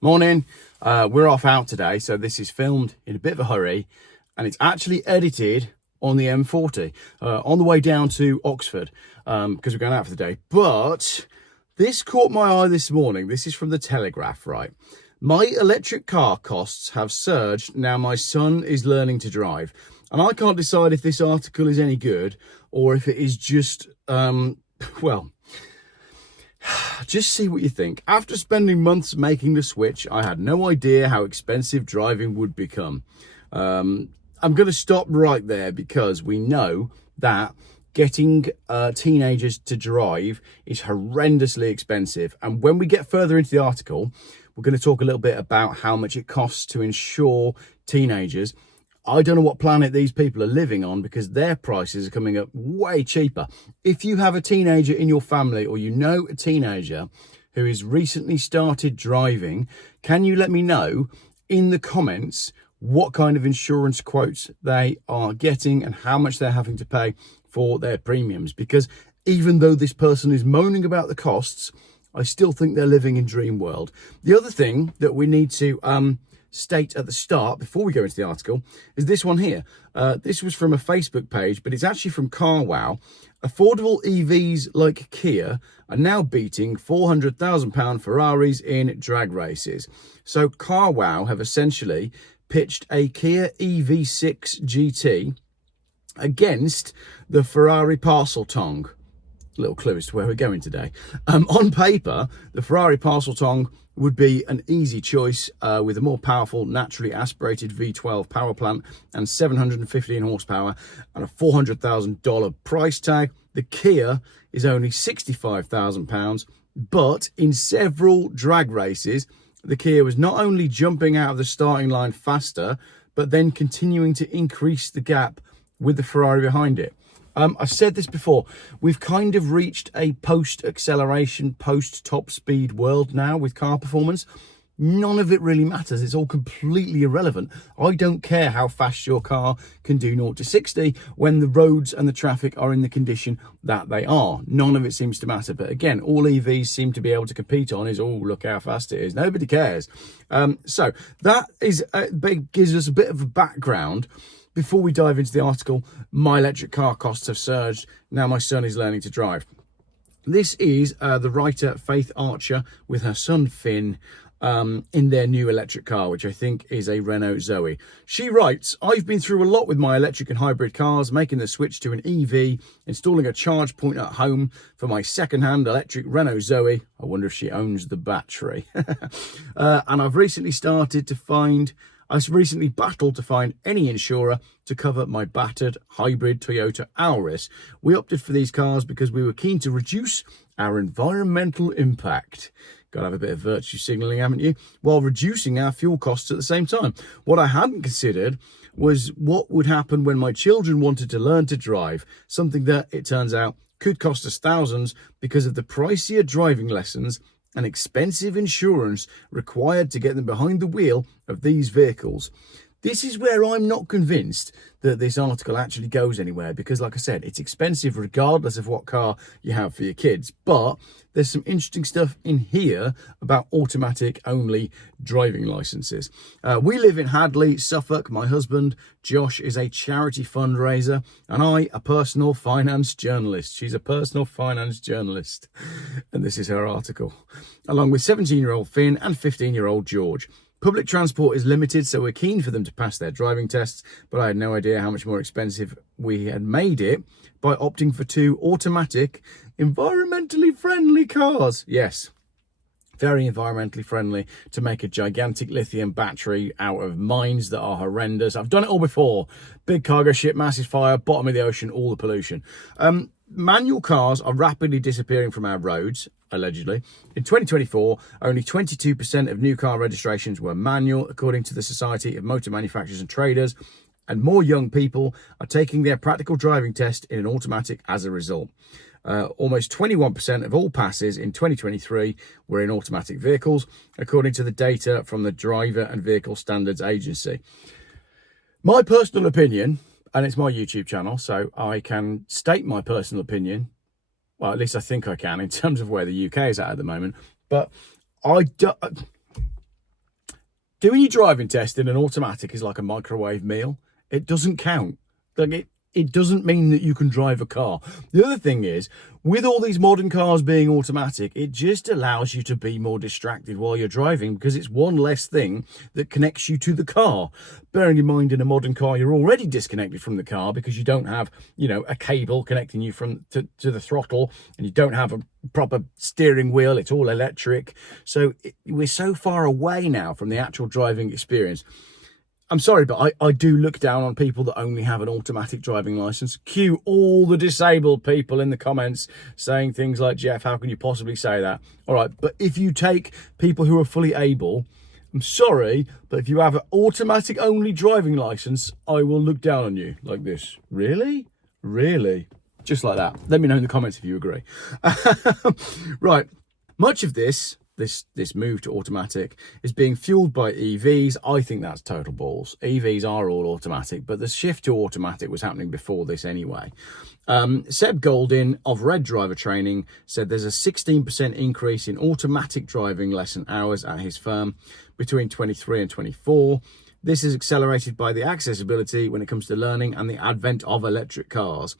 Morning. We're off out today, so this is filmed in a bit of a hurry, and it's actually edited on the M40 on the way down to Oxford because we're going out for the day. But this caught my eye this morning. This is from the Telegraph, right? My electric car costs have surged. Now my son is learning to drive, and I can't decide if this article is any good or if it is just, well, just see what you think. After spending months making the switch, I had no idea how expensive driving would become. I'm going to stop right there because we know that getting teenagers to drive is horrendously expensive. And when we get further into the article, we're going to talk a little bit about how much it costs to insure teenagers. I don't know what planet these people are living on because their prices are coming up way cheaper. If you have a teenager in your family or you know a teenager who has recently started driving, can you let me know in the comments what kind of insurance quotes they are getting and how much they're having to pay for their premiums? Because even though this person is moaning about the costs, I still think they're living in dream world. The other thing that we need to state at the start before we go into the article is this one here. This was from a Facebook page, but it's actually from CarWow. Affordable EVs like Kia are now beating £400,000 Ferraris in drag races. So CarWow have essentially pitched a Kia EV6 GT against the Ferrari Parcel Tongue. Little clue as to where we're going today. On paper, the Ferrari Parcel Tongue would be an easy choice with a more powerful, naturally aspirated V12 power plant and 715 horsepower and a $400,000 price tag. The Kia is only £65,000, but in several drag races, the Kia was not only jumping out of the starting line faster, but then continuing to increase the gap with the Ferrari behind it. I've said this before, we've kind of reached a post-acceleration, post-top speed world now with car performance. None of it really matters. It's all completely irrelevant. I don't care how fast your car can do 0 to 60 when the roads and the traffic are in the condition that they are. None of it seems to matter. But again, all EVs seem to be able to compete on is, oh, look how fast it is. Nobody cares. So that is gives us a bit of a background. Before we dive into the article, my electric car costs have surged. Now my son is learning to drive. This is the writer Faith Archer with her son Finn in their new electric car, which I think is a Renault Zoe. She writes, I've been through a lot with my electric and hybrid cars, making the switch to an EV, installing a charge point at home for my second-hand electric Renault Zoe. I wonder if she owns the battery. And I've recently battled to find any insurer to cover my battered hybrid Toyota Auris. We opted for these cars because we were keen to reduce our environmental impact. Got to have a bit of virtue signalling, haven't you? While reducing our fuel costs at the same time. What I hadn't considered was what would happen when my children wanted to learn to drive, something that, it turns out, could cost us thousands because of the pricier driving lessons and expensive insurance required to get them behind the wheel of these vehicles. This is where I'm not convinced that this article actually goes anywhere because, like I said, it's expensive regardless of what car you have for your kids. But there's some interesting stuff in here about automatic only driving licenses. We live in Hadley, Suffolk. My husband, Josh, is a charity fundraiser and I, a personal finance journalist. She's a personal finance journalist. And this is her article. Along with 17-year-old Finn and 15-year-old George. Public transport is limited, so we're keen for them to pass their driving tests, but I had no idea how much more expensive we had made it by opting for 2 automatic, environmentally friendly cars. Yes, very environmentally friendly to make a gigantic lithium battery out of mines that are horrendous. I've done it all before. Big cargo ship, massive fire, bottom of the ocean, all the pollution. Manual cars are rapidly disappearing from our roads, allegedly. In 2024, only 22% of new car registrations were manual, according to the Society of Motor Manufacturers and Traders, and more young people are taking their practical driving test in an automatic as a result. Almost 21% of all passes in 2023 were in automatic vehicles, according to the data from the Driver and Vehicle Standards Agency. My personal opinion, and it's my YouTube channel, so I can state my personal opinion. Well, at least I think I can in terms of where the UK is at the moment. But Doing your driving test in an automatic is like a microwave meal. It doesn't count. Like it doesn't mean that you can drive a car. The other thing is, with all these modern cars being automatic, it just allows you to be more distracted while you're driving because it's one less thing that connects you to the car. Bearing in mind, in a modern car, you're already disconnected from the car because you don't have, a cable connecting you to the throttle, and you don't have a proper steering wheel. It's all electric. So we're so far away now from the actual driving experience. I'm sorry, but I do look down on people that only have an automatic driving license. Cue all the disabled people in the comments saying things like, Jeff, how can you possibly say that? All right, but if you take people who are fully able, I'm sorry, but if you have an automatic only driving license, I will look down on you like this. Really? Really? Just like that. Let me know in the comments if you agree. Right, much of this move to automatic is being fueled by EVs. I think that's total balls. EVs are all automatic, but the shift to automatic was happening before this anyway. Seb Goldin of Red Driver Training said there's a 16% increase in automatic driving lesson hours at his firm between 23 and 24. This is accelerated by the accessibility when it comes to learning and the advent of electric cars.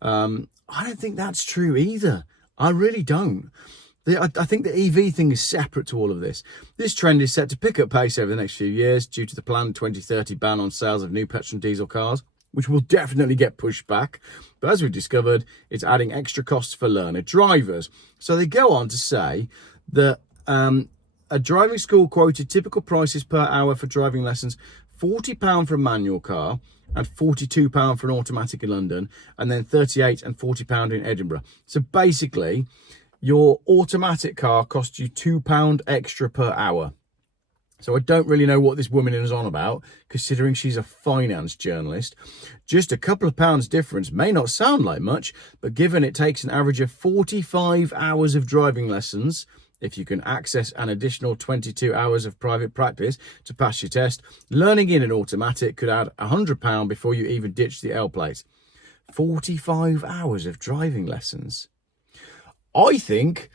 I don't think that's true either. I really don't. I think the EV thing is separate to all of this. This trend is set to pick up pace over the next few years due to the planned 2030 ban on sales of new petrol and diesel cars, which will definitely get pushed back. But as we've discovered, it's adding extra costs for learner drivers. So they go on to say that a driving school quoted typical prices per hour for driving lessons, £40 for a manual car and £42 for an automatic in London, and then £38 and £40 in Edinburgh. So basically, your automatic car costs you £2 extra per hour. So I don't really know what this woman is on about, considering she's a finance journalist. Just a couple of pounds difference may not sound like much, but given it takes an average of 45 hours of driving lessons, if you can access an additional 22 hours of private practice to pass your test, learning in an automatic could add £100 before you even ditch the L plate. 45 hours of driving lessons. I think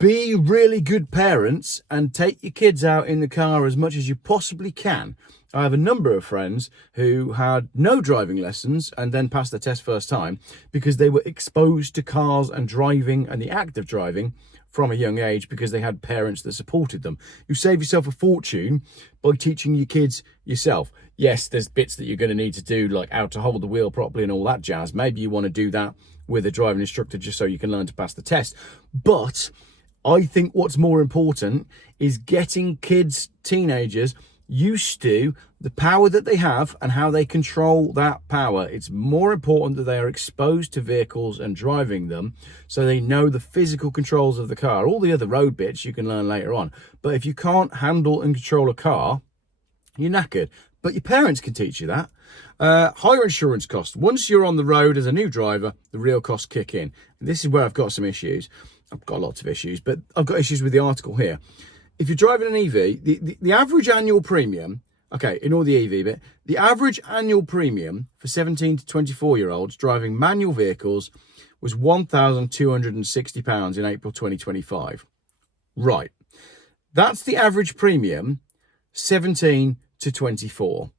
be really good parents and take your kids out in the car as much as you possibly can. I have a number of friends who had no driving lessons and then passed the test first time because they were exposed to cars and driving and the act of driving from a young age because they had parents that supported them. You save yourself a fortune by teaching your kids yourself. Yes, there's bits that you're going to need to do, like how to hold the wheel properly and all that jazz. Maybe you want to do that with a driving instructor just so you can learn to pass the test. But I think what's more important is getting kids, teenagers, used to the power that they have and how they control that power. It's more important that they are exposed to vehicles and driving them so they know the physical controls of the car. All the other road bits you can learn later on. But if you can't handle and control a car, you're knackered. But your parents can teach you that. Higher insurance costs. Once you're on the road as a new driver, the real costs kick in. And this is where I've got some issues. I've got lots of issues, but I've got issues with the article here. If you're driving an EV, the average annual premium, okay, ignore the EV bit, the average annual premium for 17 to 24-year-olds driving manual vehicles was £1,260 in April 2025. Right. That's the average premium, 17 to 24.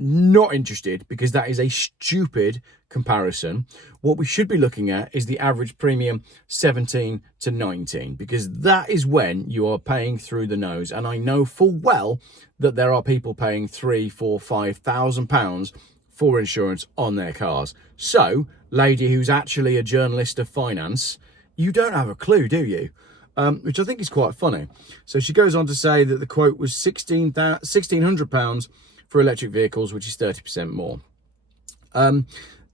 Not interested because that is a stupid comparison. What we should be looking at is the average premium 17 to 19 because that is when you are paying through the nose. And I know full well that there are people paying £3,000, £4,000, £5,000 for insurance on their cars. So, lady who's actually a journalist of finance, you don't have a clue, do you? Which I think is quite funny. So she goes on to say that the quote was £1,600 for electric vehicles, which is 30% more.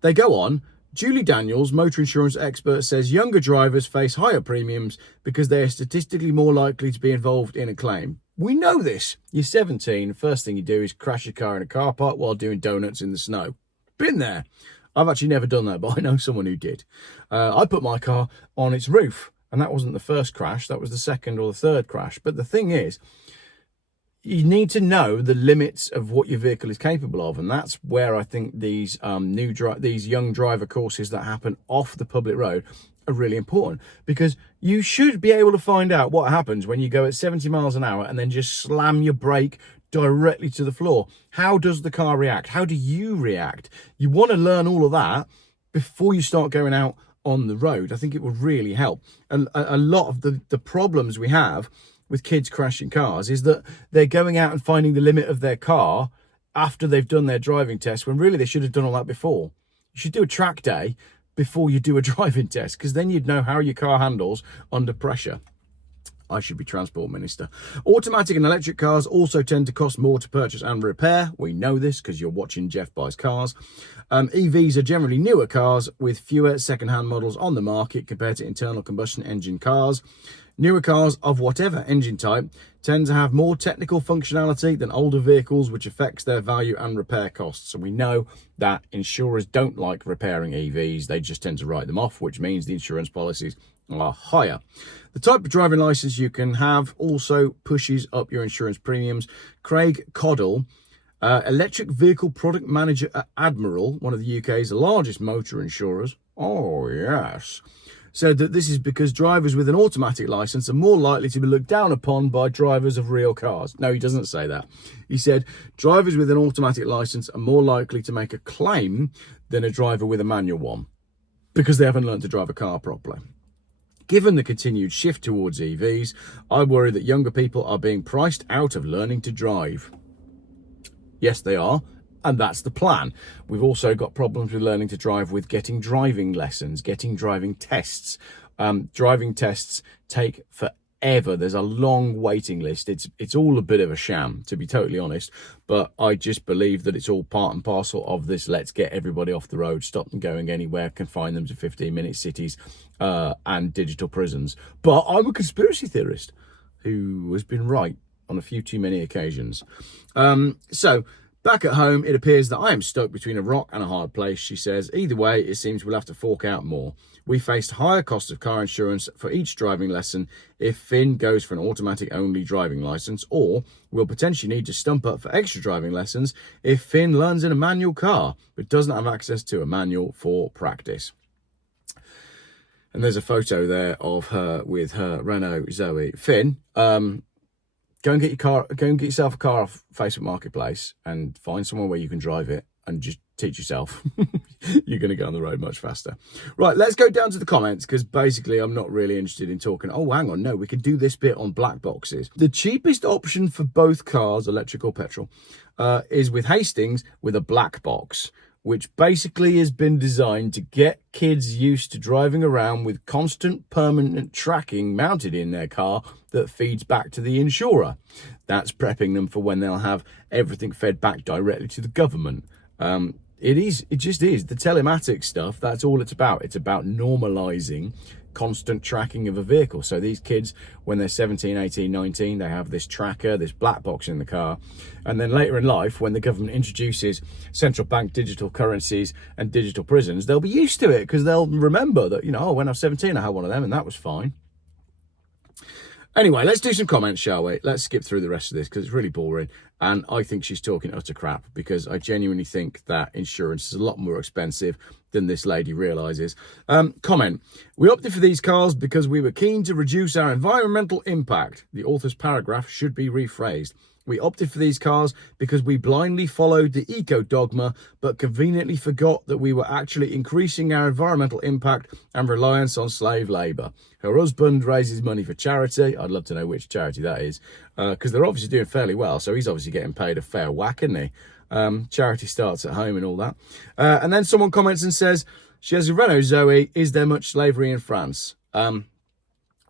They go on. Julie Daniels, motor insurance expert, says younger drivers face higher premiums because they are statistically more likely to be involved in a claim. We know this. You're 17. The first thing you do is crash your car in a car park while doing donuts in the snow. Been there. I've actually never done that, but I know someone who did. I put my car on its roof, and that wasn't the first crash. That was the second or the third crash. But the thing is, you need to know the limits of what your vehicle is capable of, and that's where I think these these young driver courses that happen off the public road are really important, because you should be able to find out what happens when you go at 70 miles an hour and then just slam your brake, directly to the floor. How does the car react? How do you react? You want to learn all of that before you start going out on the road. I think it would really help. And a lot of the problems we have with kids crashing cars is that they're going out and finding the limit of their car after they've done their driving test, when really they should have done all that before. You should do a track day before you do a driving test, because then you'd know how your car handles under pressure. I should be Transport Minister. Automatic and electric cars also tend to cost more to purchase and repair. We know this because you're watching Jeff Buys Cars. EVs are generally newer cars with fewer second-hand models on the market compared to internal combustion engine cars. Newer cars of whatever engine type tend to have more technical functionality than older vehicles, which affects their value and repair costs. And we know that insurers don't like repairing EVs. They just tend to write them off, which means the insurance policies are higher. The type of driving license you can have also pushes up your insurance premiums. Craig Coddle, electric vehicle product manager at Admiral, one of the UK's largest motor insurers, oh yes, said that this is because drivers with an automatic license are more likely to be looked down upon by drivers of real cars. No, he doesn't say that. He said drivers with an automatic license are more likely to make a claim than a driver with a manual one because they haven't learned to drive a car properly. Given the continued shift towards EVs, I worry that younger people are being priced out of learning to drive. Yes, they are. And that's the plan. We've also got problems with learning to drive with getting driving lessons, getting driving tests. Driving tests take forever. There's a long waiting list. It's all a bit of a sham, to be totally honest. But I just believe that it's all part and parcel of this. Let's get everybody off the road, stop them going anywhere, confine them to 15-minute cities and digital prisons. But I'm a conspiracy theorist who has been right on a few too many occasions. Back at home, it appears that I am stuck between a rock and a hard place, she says. Either way, it seems we'll have to fork out more. We faced higher costs of car insurance for each driving lesson if Finn goes for an automatic-only driving licence, or we'll potentially need to stump up for extra driving lessons if Finn learns in a manual car but doesn't have access to a manual for practice. And there's a photo there of her with her Renault Zoe. Finn, go and get yourself a car off Facebook Marketplace and find somewhere where you can drive it and just teach yourself. You're going to get on the road much faster. Right, let's go down to the comments, because basically I'm not really interested in talking. Oh, hang on. No, we can do this bit on black boxes. The cheapest option for both cars, electric or petrol, is with Hastings with a black box, which basically has been designed to get kids used to driving around with constant permanent tracking mounted in their car that feeds back to the insurer. That's prepping them for when they'll have everything fed back directly to the government. It just is. The telematics stuff, that's all it's about. It's about normalising constant tracking of a vehicle. So these kids, when they're 17, 18, 19, they have this tracker, this black box in the car. And then later in life, when the government introduces central bank digital currencies and digital prisons, they'll be used to it, because they'll remember that, oh, when I was 17, I had one of them and that was fine. Anyway, let's do some comments, shall we? Let's skip through the rest of this because it's really boring. And I think she's talking utter crap, because I genuinely think that insurance is a lot more expensive than this lady realises. Comment: we opted for these cars because we were keen to reduce our environmental impact. The author's paragraph should be rephrased. We opted for these cars because we blindly followed the eco-dogma, but conveniently forgot that we were actually increasing our environmental impact and reliance on slave labour. Her husband raises money for charity. I'd love to know which charity that is, because they're obviously doing fairly well, so he's obviously getting paid a fair whack, isn't he? Charity starts at home and all that. And then someone comments and says, she has a Renault Zoe. Is there much slavery in France?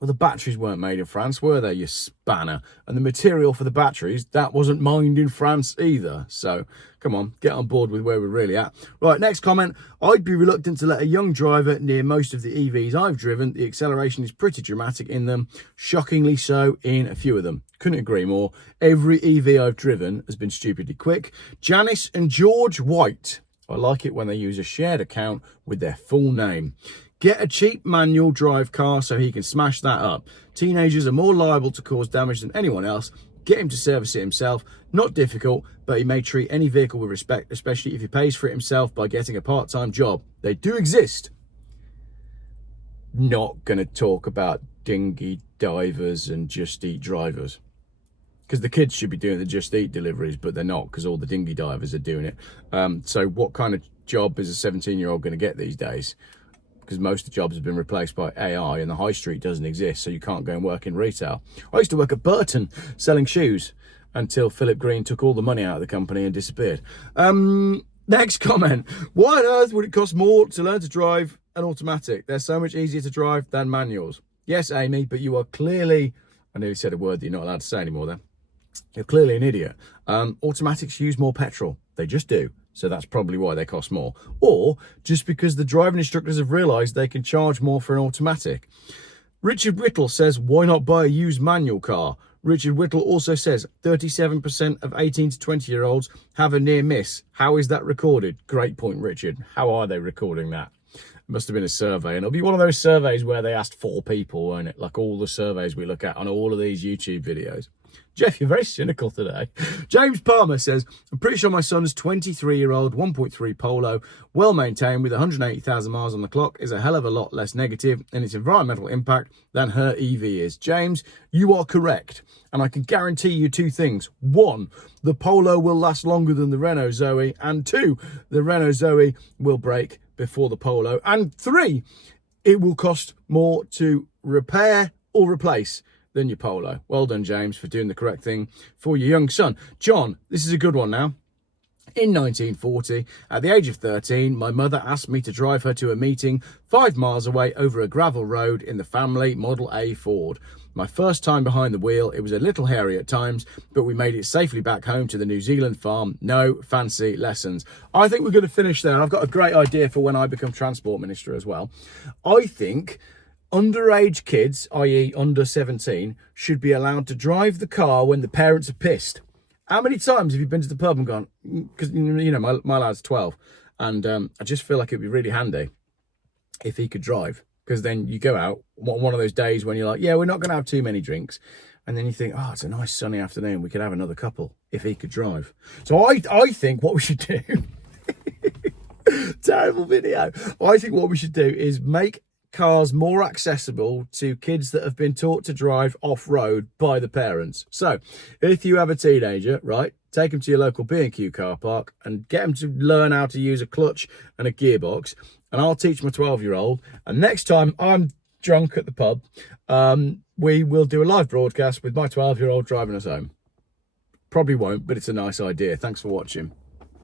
Well, the batteries weren't made in France, were they, you spanner? And the material for the batteries, that wasn't mined in France either. So, come on, get on board with where we're really at. Right, next comment. I'd be reluctant to let a young driver near most of the EVs I've driven. The acceleration is pretty dramatic in them. Shockingly so in a few of them. Couldn't agree more. Every EV I've driven has been stupidly quick. Janice and George White. I like it when they use a shared account with their full name. Get a cheap manual drive car so he can smash that up. Teenagers are more liable to cause damage than anyone else. Get him to service it himself. Not difficult, but he may treat any vehicle with respect, especially if he pays for it himself by getting a part-time job. They do exist. Not going to talk about dinghy divers and just eat drivers. because the kids should be doing the Just Eat deliveries, but they're not, because all the dinghy divers are doing it. So what kind of job is a 17-year-old going to get these days? Because most of the jobs have been replaced by AI, and the high street doesn't exist, so you can't go and work in retail. I used to work at Burton selling shoes until Philip Green took all the money out of the company and disappeared. Next comment. Why on earth would it cost more to learn to drive an automatic? They're so much easier to drive than manuals. Yes, Amy, but you are clearly, I nearly said a word that you're not allowed to say anymore then. You're clearly an idiot. Automatics use more petrol. They just do. So that's probably why they cost more. Or just because the driving instructors have realised they can charge more for an automatic. Richard Whittle says, why not buy a used manual car? Richard Whittle also says 37% of 18 to 20-year-olds have a near miss. How is that recorded? Great point, Richard. How are they recording that? It must have been a survey, and it'll be one of those surveys where they asked 4 people, won't it? Like all the surveys we look at on all of these YouTube videos. Jeff, you're very cynical today. James Palmer says, I'm pretty sure my son's 23-year-old 1.3 Polo, well maintained with 180,000 miles on the clock, is a hell of a lot less negative in its environmental impact than her EV is. James, you are correct. And I can guarantee you 2 things. 1, the Polo will last longer than the Renault Zoe. And 2, the Renault Zoe will break before the Polo. And 3, it will cost more to repair or replace than your Polo. Well done, James, for doing the correct thing for your young son. John, this is a good one now. In 1940, at the age of 13, my mother asked me to drive her to a meeting 5 miles away over a gravel road in the family Model A Ford. My first time behind the wheel, it was a little hairy at times, but we made it safely back home to the New Zealand farm. No fancy lessons. I think we're going to finish there. I've got a great idea for when I become Transport Minister as well. I think underage kids, i.e. under 17, should be allowed to drive the car when the parents are pissed. How many times have you been to the pub and gone, because, you know, my lad's 12, and I just feel like it'd be really handy if he could drive, because then you go out one of those days when you're like, yeah, we're not going to have too many drinks, and then you think, oh, it's a nice sunny afternoon, we could have another couple if he could drive. So I think what we should do, terrible video, I think what we should do is make cars more accessible to kids that have been taught to drive off-road by the parents. So if you have a teenager, right, take them to your local B&Q car park and get them to learn how to use a clutch and a gearbox, and I'll teach my 12-year-old, and next time I'm drunk at the pub, we will do a live broadcast with my 12-year-old driving us home. Probably won't, but it's a nice idea. Thanks for watching.